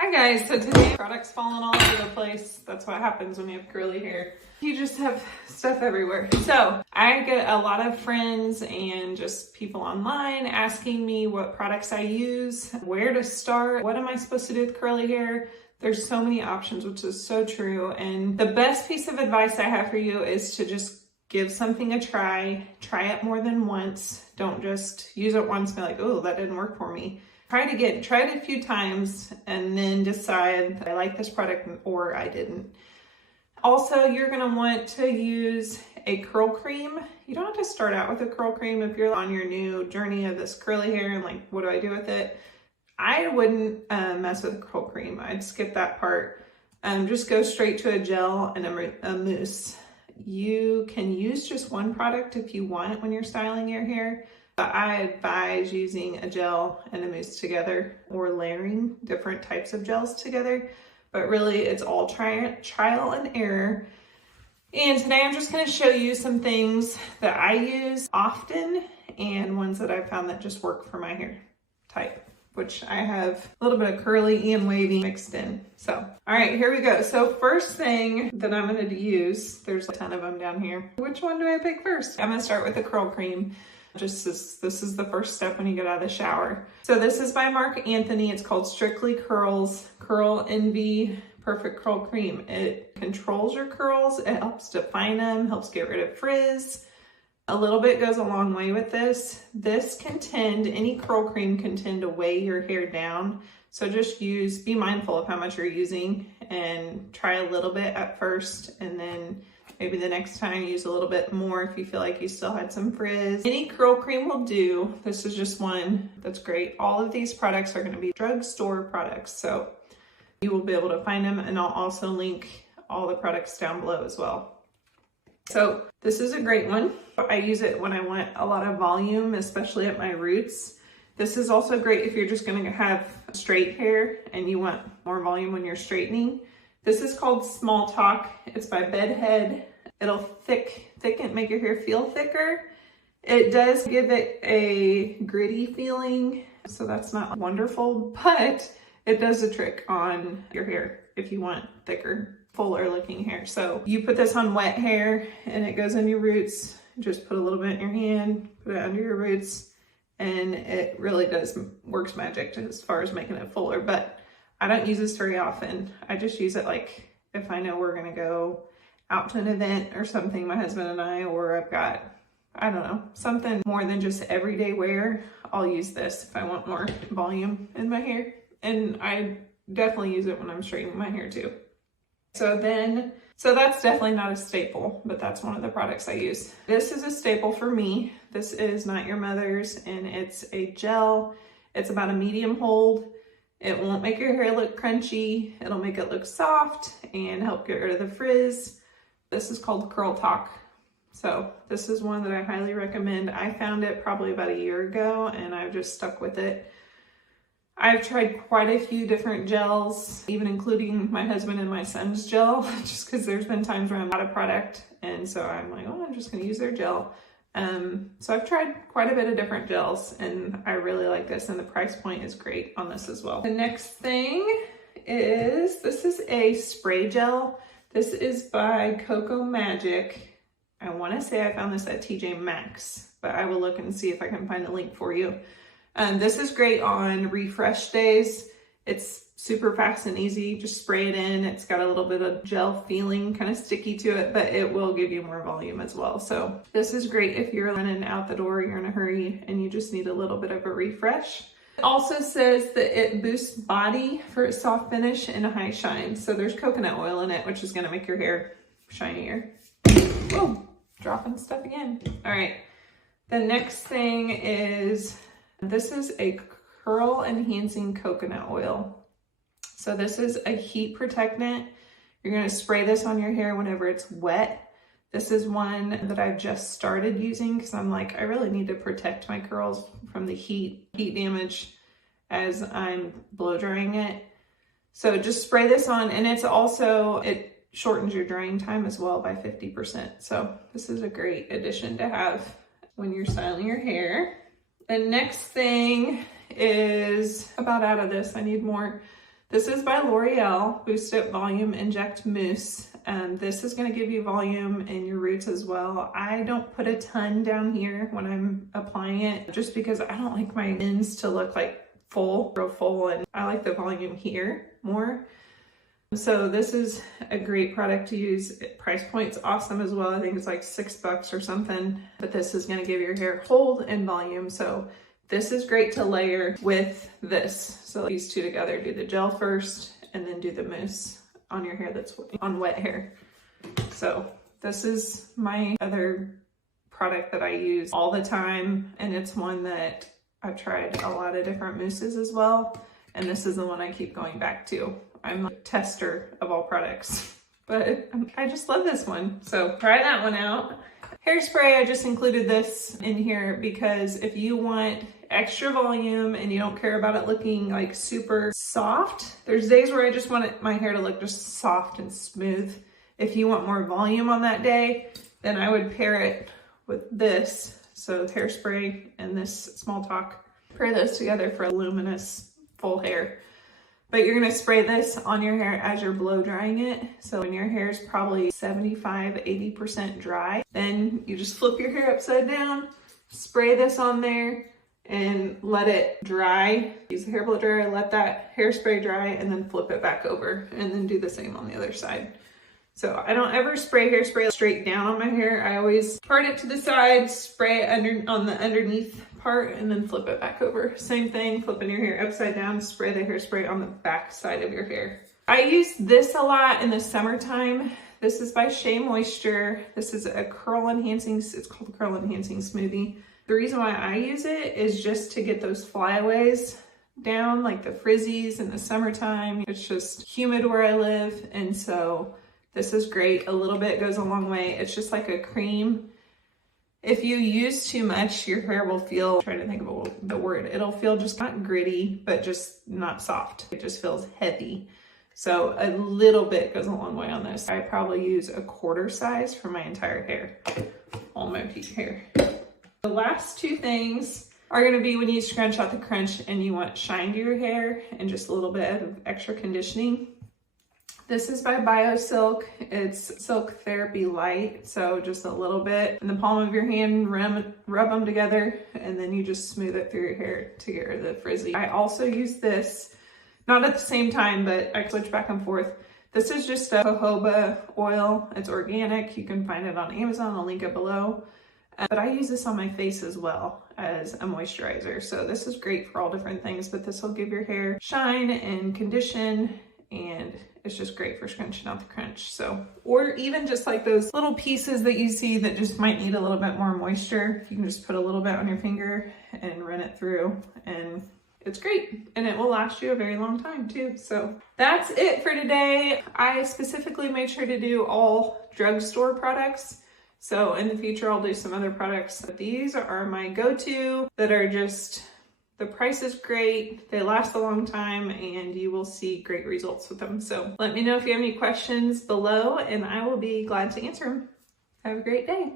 Hi guys, so today products falling all over the place. That's what happens when you have curly hair. You just have stuff everywhere. So I get a lot of friends and just people online asking me what products I use, where to start, what am I supposed to do with curly hair? There's so many options, which is so true. And the best piece of advice I have for you is to just give something a try. Try it more than once. Don't just use it once and be like, oh, that didn't work for me. Try it a few times and then decide I like this product or I didn't. Also, you're gonna want to use a curl cream. You don't have to start out with a curl cream if you're on your new journey of this curly hair and like, what do I do with it? I wouldn't mess with a curl cream. I'd skip that part. Just go straight to a gel and a mousse. You can use just one product if you want when you're styling your hair. But I advise using a gel and a mousse together or layering different types of gels together. But really it's all trial and error. And today I'm just going to show you some things that I use often and ones that I've found that just work for my hair type, which I have a little bit of curly and wavy mixed in. So, all right, here we go. So first thing that I'm going to use, there's a ton of them down here. Which one do I pick first? I'm going to start with the curl cream. This is the first step when you get out of the shower. So this is by Marc. It's called Strictly Curls Curl Envy Perfect Curl Cream. It controls your curls. It helps define them, helps get rid of frizz. A little bit goes a long way with this. Any curl cream can tend to weigh your hair down. So just be mindful of how much you're using and try a little bit at first and then maybe the next time use a little bit more if you feel like you still had some frizz. Any curl cream will do. This is just one that's great. All of these products are going to be drugstore products, so you will be able to find them, and I'll also link all the products down below as well. So this is a great one. I use it when I want a lot of volume, especially at my roots. This is also great if you're just going to have straight hair and you want more volume when you're straightening. This is called Small Talk. It's by BedHead. It'll thicken, make your hair feel thicker. It does give it a gritty feeling, so that's not wonderful, but it does a trick on your hair if you want thicker, fuller looking hair. So you put this on wet hair and it goes on your roots. Just put a little bit in your hand, put it under your roots, and it really works magic as far as making it fuller. But I don't use this very often. I just use it like if I know we're gonna go out to an event or something, my husband and I, or I've got, I don't know, something more than just everyday wear. I'll use this if I want more volume in my hair. And I definitely use it when I'm straightening my hair too. So that's definitely not a staple, but that's one of the products I use. This is a staple for me. This is Not Your Mother's, and it's a gel. It's about a medium hold. It won't make your hair look crunchy. It'll make it look soft and help get rid of the frizz. This is called Curl Talk. So this is one that I highly recommend. I found it probably about a year ago and I've just stuck with it. I've tried quite a few different gels, even including my husband and my son's gel, just because there's been times where I'm out of product. And so I'm like, oh, I'm just gonna use their gel. So I've tried quite a bit of different gels and I really like this, and the price point is great on this as well. The next thing is, this is a spray gel. This is by CoCo Magic. I want to say I found this at TJMaxx, but I will look and see if I can find a link for you. This is great on refresh days. It's super fast and easy. Just spray it in. It's got a little bit of gel feeling, kind of sticky to it, but it will give you more volume as well. So this is great if you're running out the door, you're in a hurry, and you just need a little bit of a refresh. It also says that it boosts body for a soft finish and a high shine. So there's coconut oil in it, which is going to make your hair shinier. Oh, dropping stuff again. All right. The next thing is, this is a curl enhancing coconut oil. So this is a heat protectant. You're going to spray this on your hair whenever it's wet. This is one that I've just started using because I'm like, I really need to protect my curls from the heat damage as I'm blow drying it. So just spray this on, and it shortens your drying time as well by 50%. So this is a great addition to have when you're styling your hair. The next thing is, about out of this, I need more. This is by L'Oreal, Boost Up Volume Inject Mousse. This is going to give you volume in your roots as well. I don't put a ton down here when I'm applying it, just because I don't like my ends to look like real full, and I like the volume here more. So this is a great product to use. Price point's awesome as well. I think it's like $6 or something, but this is going to give your hair hold and volume. So this is great to layer with this. So these two together, do the gel first and then do the mousse on your hair that's on wet hair. So this is my other product that I use all the time, and it's one that I've tried a lot of different mousses as well, and this is the one I keep going back to. I'm a tester of all products, but I just love this one. So try that one out. Hairspray, I just included this in here because if you want extra volume and you don't care about it looking like super soft, there's days where I just want my hair to look just soft and smooth. If you want more volume on that day, then I would pair it with this. So hairspray and this Small Talk, pair those together for luminous full hair. But you're gonna spray this on your hair as you're blow drying it. So when your hair is probably 75–80% dry, then you just flip your hair upside down, spray this on there, and let it dry. Use the hair blow dryer, let that hairspray dry, and then flip it back over, and then do the same on the other side. So I don't ever spray hairspray straight down on my hair. I always part it to the side, spray it on the underneath part, and then flip it back over. Same thing, flipping your hair upside down, spray the hairspray on the back side of your hair. I use this a lot in the summertime. This is by Shea Moisture. This is a curl enhancing, it's called Curl Enhancing Smoothie. The reason why I use it is just to get those flyaways down, like the frizzies in the summertime. It's just humid where I live, and so this is great. A little bit goes a long way. It's just like a cream. If you use too much, your hair will feel, I'm trying to think of the word, it'll feel just not gritty, but just not soft. It just feels heavy. So a little bit goes a long way on this. I probably use a quarter size for my entire hair, all my hair. The last two things are gonna be when you scrunch out the crunch and you want shine to your hair and just a little bit of extra conditioning. This is by BioSilk. It's Silk Therapy Lite. So just a little bit in the palm of your hand, rub them together, and then you just smooth it through your hair to get rid of the frizzy. I also use this, not at the same time, but I switch back and forth. This is just a jojoba oil. It's organic. You can find it on Amazon. I'll link it below. But I use this on my face as well as a moisturizer. So this is great for all different things, but this will give your hair shine and condition, and it's just great for scrunching out the crunch. So, or even just like those little pieces that you see that just might need a little bit more moisture, you can just put a little bit on your finger and run it through, and it's great. And it will last you a very long time too. So that's it for today. I specifically made sure to do all drugstore products. So in the future, I'll do some other products. But these are my go-to that are just, the price is great, they last a long time, and you will see great results with them. So let me know if you have any questions below, and I will be glad to answer them. Have a great day.